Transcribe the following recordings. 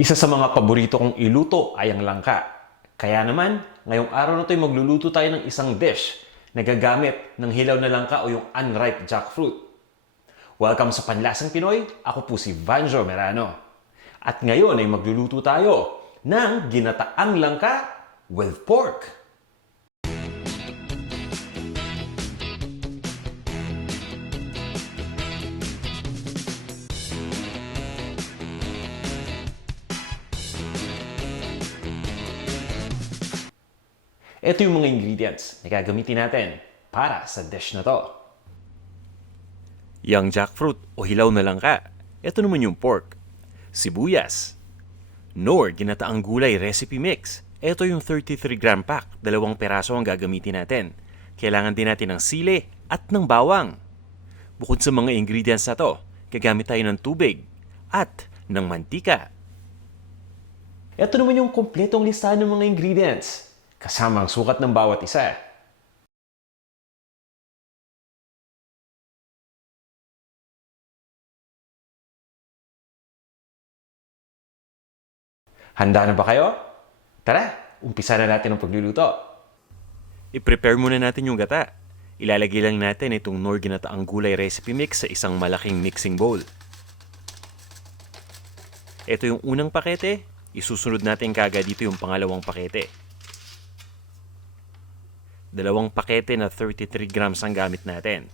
Isa sa mga paborito kong iluto ay ang langka. Kaya naman, ngayong araw na ito ay magluluto tayo ng isang dish na gagamit ng hilaw na langka o yung unripe jackfruit. Welcome sa Panlasang Pinoy, ako po si Vanjo Merano. At ngayon ay magluluto tayo ng ginataang langka with pork. Ito yung mga ingredients na gagamitin natin para sa dish na to. Yang jackfruit o hilaw na langka. Ito naman yung pork. Sibuyas. Nor ginataang gulay recipe mix. Ito yung 33-gram pack. 2 peraso ang gagamitin natin. Kailangan din natin ng sili at ng bawang. Bukod sa mga ingredients na to, gagamit tayo ng tubig at ng mantika. Ito naman yung kompletong listahan ng mga ingredients. Kasama ang sukat ng bawat isa. Handa na ba kayo? Tara, umpisa na natin ang pagluluto. I-prepare muna natin yung gata. Ilalagay lang natin itong Knorr ginataang gulay recipe mix sa isang malaking mixing bowl. Ito yung unang pakete. Isusunod natin kagad dito yung pangalawang pakete. 2 pakete na 33 grams ang gamit natin.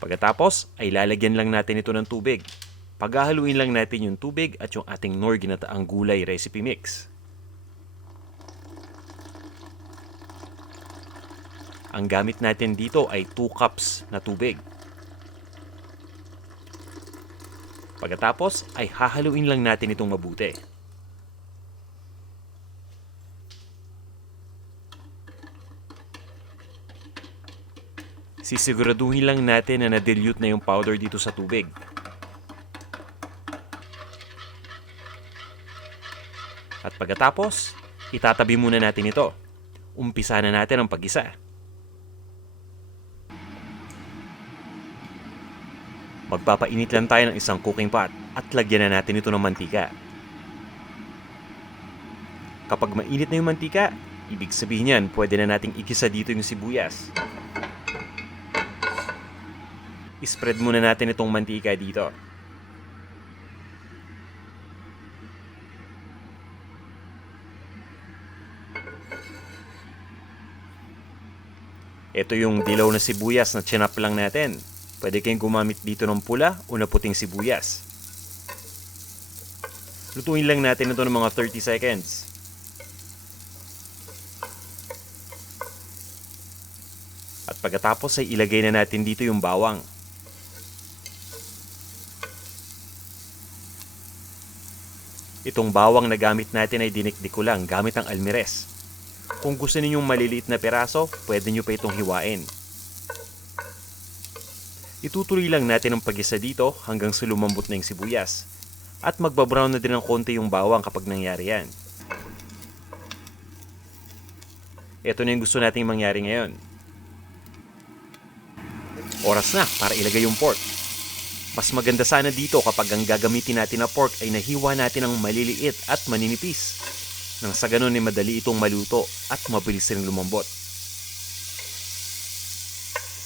Pagkatapos, ay lalagyan lang natin ito ng tubig. Paghahaluin lang natin yung tubig at yung ating Knorr ginataang gulay recipe mix. Ang gamit natin dito ay 2 cups na tubig. Pagkatapos, ay hahaluin lang natin itong mabuti. Sisiguraduhin lang natin na na-dilute na yung powder dito sa tubig. At pagkatapos, itatabi muna natin ito. Umpisa na natin ang paggisa. Magpapainit lang tayo ng isang cooking pot at lagyan na natin ito ng mantika. Kapag mainit na yung mantika, ibig sabihin yan, pwede na nating igisa dito yung sibuyas. I-spread muna natin itong mantika dito. Ito yung dilaw na sibuyas na chinap lang natin. Pwede kayong gumamit dito ng pula o na puting sibuyas. Lutuin lang natin ito ng mga 30 seconds. At pagkatapos ay ilagay na natin dito yung bawang. Itong bawang na gamit natin ay dinikdik ko lang gamit ang almirez. Kung gusto ninyong maliliit na peraso, pwede nyo pa itong hiwain. Itutuloy lang natin ang paggisa dito hanggang sa lumambot na yung sibuyas. At magbabrown na din ng konti yung bawang kapag nangyari yan. Ito na yung gusto nating mangyari ngayon. Oras na para ilagay yung pork. Mas maganda sana dito kapag ang gagamitin natin na pork ay nahiwa natin ng maliliit at maninipis. Nang sa ganun ay madali itong maluto at mabilis rin lumambot.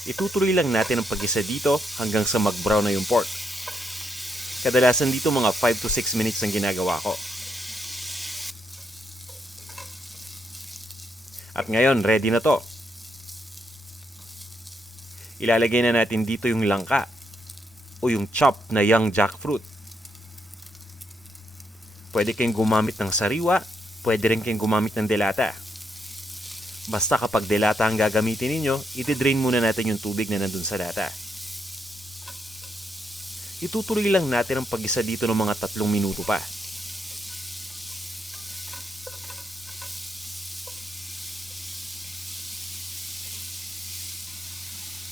Itutuloy lang natin ang paggisa dito hanggang sa mag-brown na yung pork. Kadalasan dito mga 5 to 6 minutes ang ginagawa ko. At ngayon, ready na to. Ilalagay na natin dito yung langka o yung chopped na young jackfruit. Pwede kayong gumamit ng sariwa, pwede rin kayong gumamit ng delata. Basta kapag delata ang gagamitin ninyo, itidrain muna natin yung tubig na nandun sa lata. Itutuloy lang natin ang paggisa dito ng mga 3 minuto pa.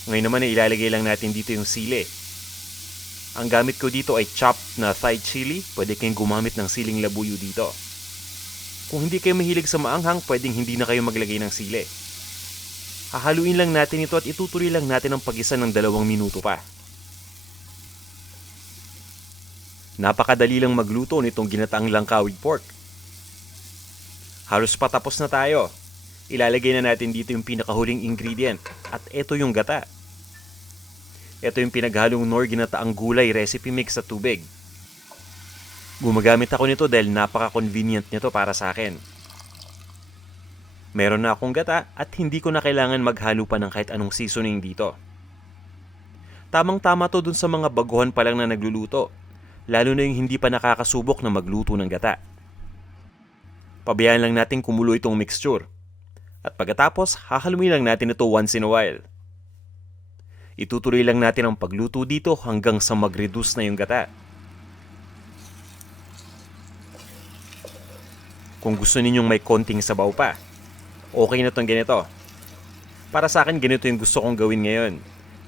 Ngayon naman ay ilalagay lang natin dito yung sili. Ang gamit ko dito ay chopped na Thai chili. Pwede kayong gumamit ng siling labuyo dito. Kung hindi kayo mahilig sa maanghang, pwedeng hindi na kayo maglagay ng sili. Hahaluin lang natin ito at itutuloy lang natin ang paggisa ng 2 minuto pa. Napakadali lang magluto nitong ginataang langka with pork. Halos patapos na tayo. Ilalagay na natin dito yung pinakahuling ingredient at ito yung gata. Ito yung pinaghalong Knorr ginataang gulay recipe mix sa tubig. Gumagamit ako nito dahil napaka-convenient nito para sa akin. Meron na akong gata at hindi ko na kailangan maghalo pa ng kahit anong seasoning dito. Tamang-tama to dun sa mga baguhan pa lang na nagluluto, lalo na yung hindi pa nakakasubok na magluto ng gata. Pabayaan lang natin kumulo itong mixture. At pagkatapos, hahaluin lang natin ito once in a while. Itutuloy lang natin ang pagluto dito hanggang sa mag-reduce na yung gata. Kung gusto ninyong may konting sabaw pa, okay na itong ganito. Para sa akin, ganito yung gusto kong gawin ngayon.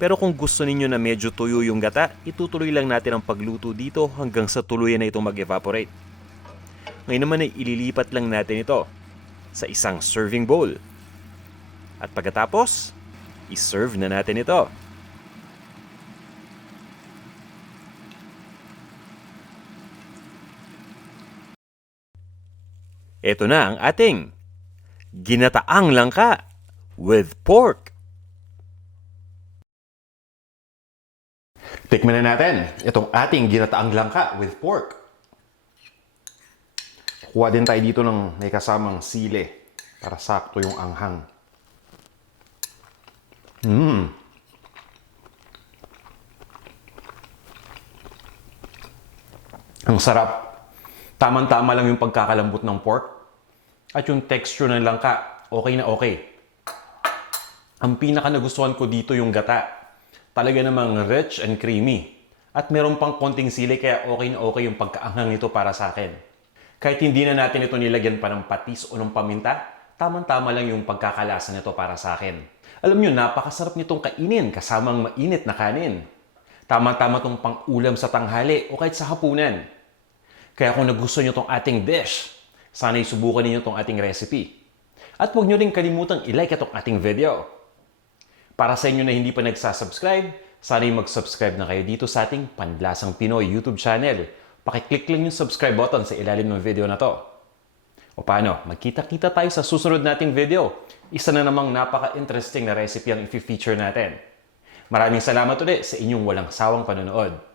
Pero kung gusto ninyo na medyo tuyo yung gata, itutuloy lang natin ang pagluto dito hanggang sa tuluyan na itong mag-evaporate. Ngayon naman ay ililipat lang natin ito sa isang serving bowl. At pagkatapos, iserve na natin ito. Ito na ang ating ginataang langka with pork. Tikman na natin itong ating ginataang langka with pork. Kuha din tayo dito ng may kasamang sili para sakto yung anghang. Ang sarap. Tamang-tama lang yung pagkakalambot ng pork. At yung texture ng langka, okay na okay. Ang pinaka nagustuhan ko dito yung gata. Talaga namang rich and creamy. At meron pang konting sili kaya okay na okay yung pagkaanghang nito para sa akin. Kahit hindi na natin ito nilagyan pa ng patis o ng paminta, tamang-tama lang yung pagkakalasa nito para sa akin. Alam nyo, napakasarap nitong kainin kasamang mainit na kanin. Tama-tama tong pang-ulam sa tanghali o kahit sa hapunan. Kaya kung nagustuhan nyo tong ating dish, sana'y subukan ninyo tong ating recipe. At huwag nyo rin kalimutang i-like itong ating video. Para sa inyo na hindi pa nagsasubscribe, sana'y mag-subscribe na kayo dito sa ating Panlasang Pinoy YouTube channel. Pakiclick lang yung subscribe button sa ilalim ng video na to. O paano, magkita-kita tayo sa susunod nating video. Isa na namang napaka-interesting na recipe ang i-feature natin. Maraming salamat ulit sa inyong walang sawang panonood.